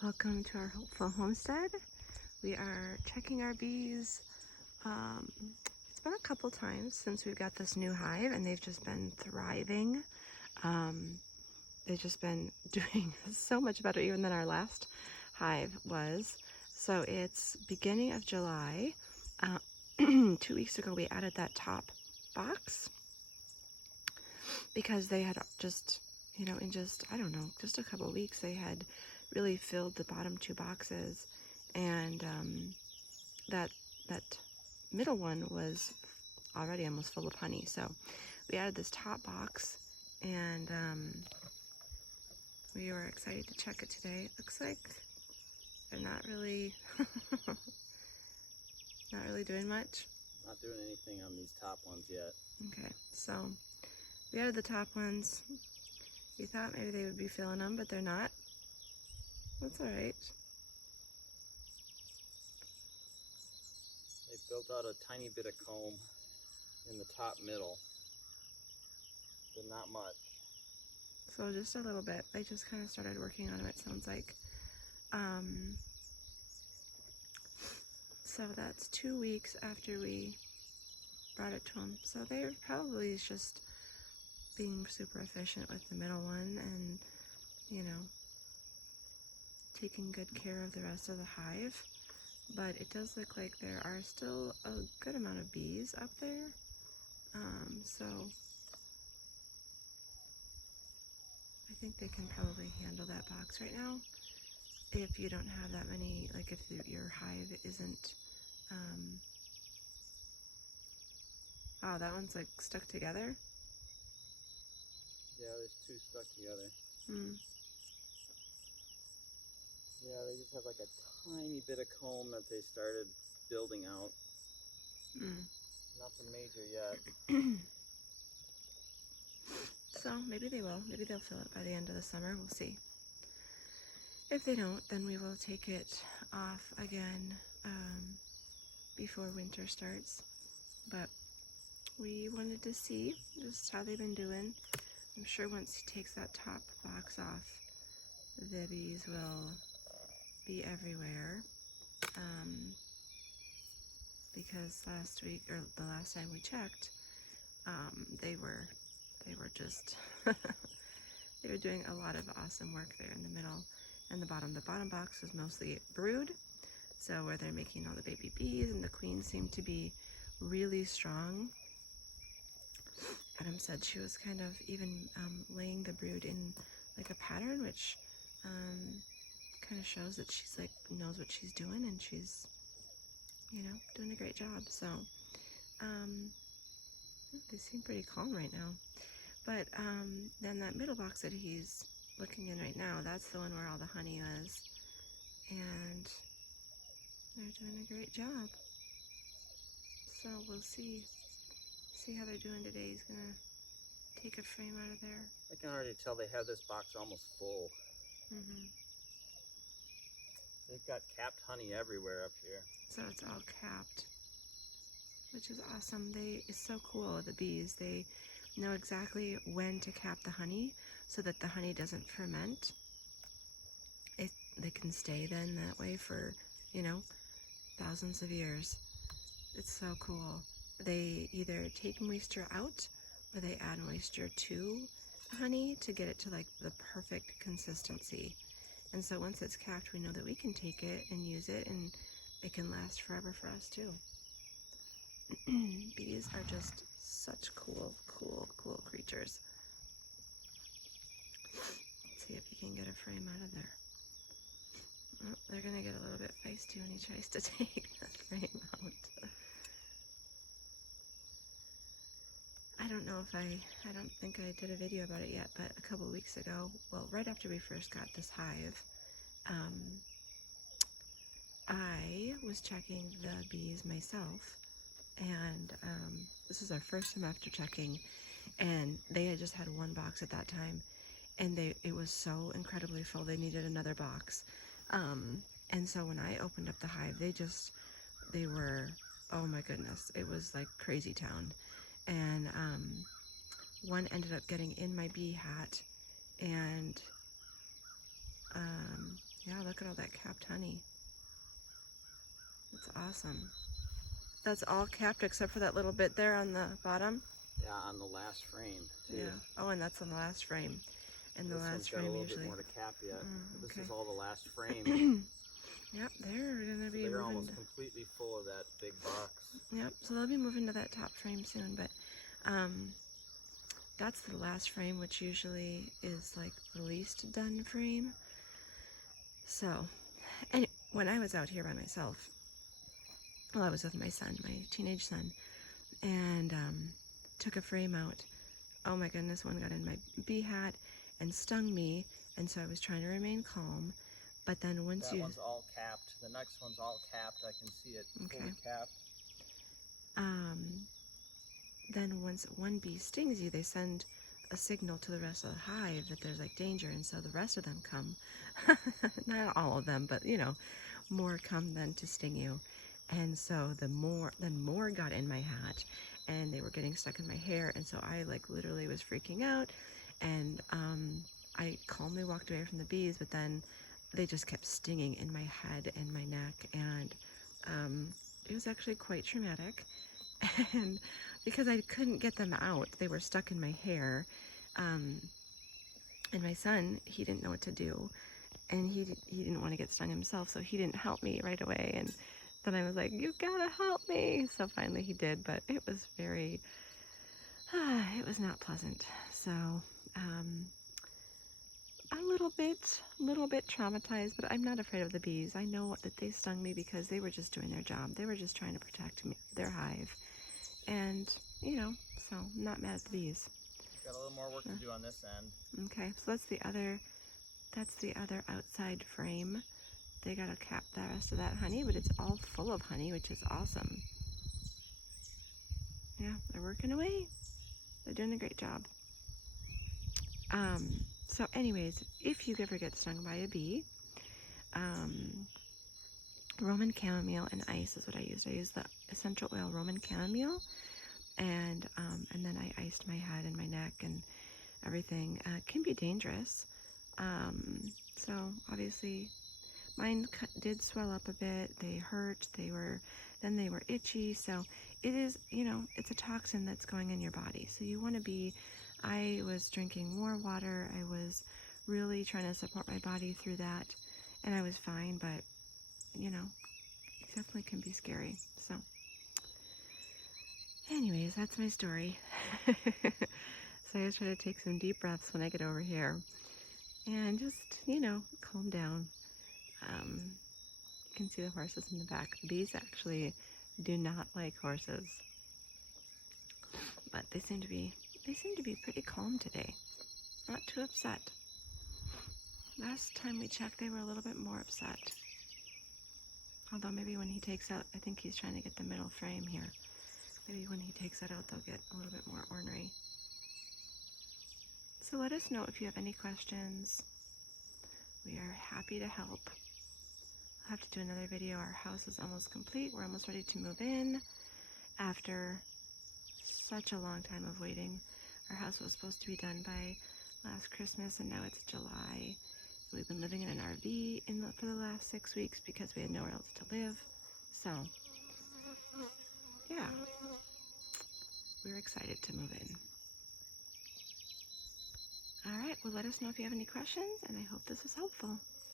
Welcome to our hopeful homestead. We are checking our bees. It's been a couple times since we've got this new hive and they've just been thriving. They've just been doing so much better even than our last hive was. So it's beginning of July. 2 weeks ago we added that top box because they had just, in just, I don't know, just a couple of weeks they had really filled the bottom two boxes, and that middle one was already almost full of honey. So we added this top box, and we were excited to check it today. It looks like they're not really not really doing much. Not doing anything on these top ones yet. Okay, so we added the top ones. We thought maybe they would be filling them, but they're not. That's all right. They built out a tiny bit of comb in the top middle, but not much. So just a little bit. They just kind of started working on them, it sounds like. So that's 2 weeks after we brought it to them. So they're probably just being super efficient with the middle one and, taking good care of the rest of the hive. But it does look like there are still a good amount of bees up there. So I think they can probably handle that box right now. If you don't have that many, like if your hive isn't, oh, that one's like stuck together. Yeah, there's two stuck together. Yeah, they just have like a tiny bit of comb that they started building out. Nothing major yet. So maybe they will. Maybe they'll fill it by the end of the summer. We'll see. If they don't, then we will take it off again before winter starts. But we wanted to see just how they've been doing. I'm sure once he takes that top box off, the bees will be everywhere. Because last week, or the last time we checked, they were just they were doing a lot of awesome work there in the middle and the bottom. The bottom box was mostly brood, so where they're making all the baby bees, and the queens seem to be really strong. Adam said she was kind of even laying the brood in like a pattern, which kind of shows that she's like knows what she's doing, and she's doing a great job. So they seem pretty calm right now. But then that middle box that he's looking in right now, that's the one where all the honey is, and they're doing a great job. So we'll see how they're doing today. He's gonna take a frame out of there. I can already tell they have this box almost full. They've got capped honey everywhere up here. So it's all capped, which is awesome. It's so cool, the bees. They know exactly when to cap the honey so that the honey doesn't ferment. They can stay then that way for, thousands of years. It's so cool. They either take moisture out or they add moisture to the honey to get it to like the perfect consistency. And so once it's capped, we know that we can take it and use it, and it can last forever for us too. Bees are just such cool creatures. Let's see if you can get a frame out of there. Oh, they're gonna get a little bit feisty when he tries to take that frame out. I don't know if I don't think I did a video about it yet, but a couple of weeks ago, well, right after we first got this hive, I was checking the bees myself, and this is our first time after checking, and they had just had one box at that time, and it was so incredibly full they needed another box. And so when I opened up the hive, they were, oh my goodness, it was like crazy town. And one ended up getting in my bee hat, and yeah, look look at all that capped honey. That's awesome. That's all capped except for that little bit there on the bottom? Yeah, on the last frame, too. Yeah. Oh, and that's on the last frame. And the This one's last got frame a little usually. bit more to cap yet. This Okay. is all the last frame. Yep, they're gonna be They're moving. almost completely full of that big box. Yep, so they'll be moving to that top frame soon, but that's the last frame, which usually is like the least done frame. So, and when I was out here by myself, well, I was with my son, my teenage son, and took a frame out. Oh my goodness, one got in my bee hat and stung me, and so I was trying to remain calm. But then once That one's all capped. The next one's all capped. I can see it fully capped. Then once one bee stings you, they send a signal to the rest of the hive that there's like danger, and so the rest of them come. Not all of them, but you know, more come then to sting you. And so then more got in my hat, and they were getting stuck in my hair, and so I like literally was freaking out, and I calmly walked away from the bees, but then they just kept stinging in my head and my neck, and it was actually quite traumatic. And because I couldn't get them out, they were stuck in my hair, and my son, he didn't know what to do, and he didn't want to get stung himself, so he didn't help me right away. And then I was like, you gotta help me. So finally he did, but it was very it was not pleasant. So a little bit traumatized, but I'm not afraid of the bees. I know that they stung me because they were just doing their job. They were just trying to protect me, their hive. And, you know, so I'm not mad at the bees. Got a little more work to do on this end. Okay, so that's the other outside frame. They gotta cap the rest of that honey, but it's all full of honey, which is awesome. Yeah, they're working away. They're doing a great job. So anyways, if you ever get stung by a bee, Roman chamomile and ice is what I used. I used the essential oil Roman chamomile, and then I iced my head and my neck and everything. It can be dangerous. So obviously mine did swell up a bit. They hurt. They were itchy. So it is, you know, it's a toxin that's going in your body. So you want to be, I was drinking more water. I was really trying to support my body through that, and I was fine, but you know, it definitely can be scary. So anyways, that's my story. So I just try to take some deep breaths when I get over here and just, you know, calm down. You can see the horses in the back. The bees actually do not like horses, but they seem to be pretty calm today. Not too upset. Last time we checked, they were a little bit more upset. Although maybe when he takes out, I think he's trying to get the middle frame here. Maybe when he takes that out, they'll get a little bit more ornery. So let us know if you have any questions. We are happy to help. I'll have to do another video. Our house is almost complete. We're almost ready to move in after such a long time of waiting. Our house was supposed to be done by last Christmas, and now it's July. We've been living in an RV for the last 6 weeks because we had nowhere else to live. So, yeah, we're excited to move in. All right, well, let us know if you have any questions, and I hope this was helpful.